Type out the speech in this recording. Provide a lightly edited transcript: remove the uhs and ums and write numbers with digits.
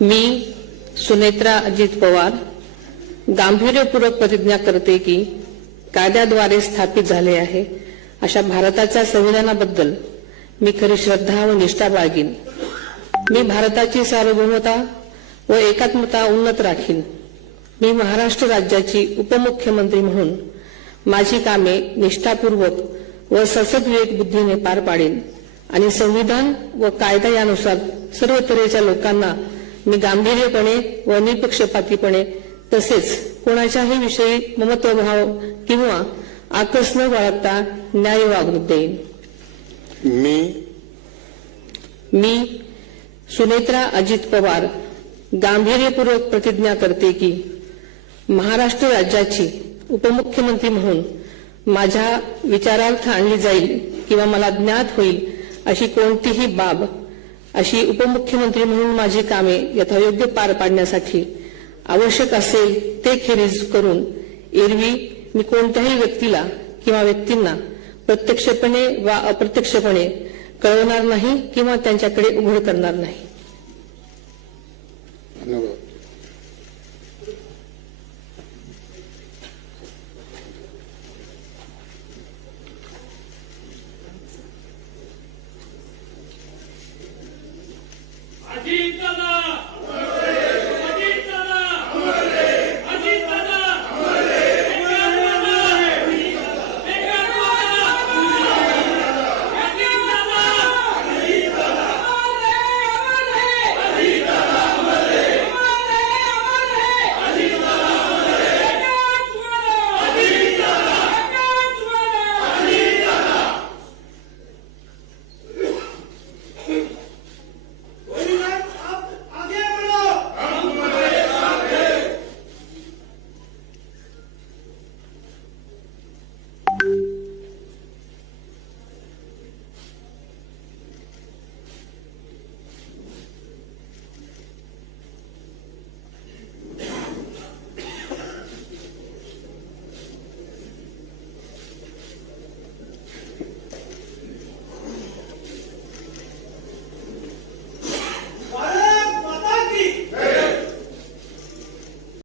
मी सुनेत्रा अजित पवार गांभीर्यपूर्वक प्रतिज्ञा करते की कायद्याद्वारे स्थापित झाले आहे अशा भारताच्या संविधानाबद्दल मी खरी श्रद्धा व निष्ठा बाळगीन। मी भारताची सार्वभौमता व एकात्मता उन्नत राखीन। मी महाराष्ट्र राज्याची उपमुख्यमंत्री म्हणून माझी कामे निष्ठापूर्वक व सद्विवेक बुद्धीने पार पाडेन आणि संविधान व कायदा यानुसार सर्व तऱ्हेच्या लोकांना मी गांभीर्यपणे व निपक्षपातीपणे तसेच कोणाच्याही विषयी ममत्वभाव किंवा आकस न बाळगता न्याय वागणूक देईन। मी सुनेत्रा अजित पवार गांभीर्यपूर्वक प्रतिज्ञा करते की महाराष्ट्र राज्याची उपमुख्यमंत्री म्हणून माझ्या विचारार्थ आणली जाईल किंवा मला ज्ञात होईल अशी कोणतीही बाब अशी उपमुख्यमंत्री म्हणून माझी कामे यथायोग्य पार पाडण्यासाठी आवश्यक असेल ते खेरीज करून एरवी मी कोणत्याही व्यक्तीला किंवा व्यक्तींना प्रत्यक्षपणे वा अप्रत्यक्षपणे कळवणार नाही किंवा त्यांच्याकडे उघड करणार नाही।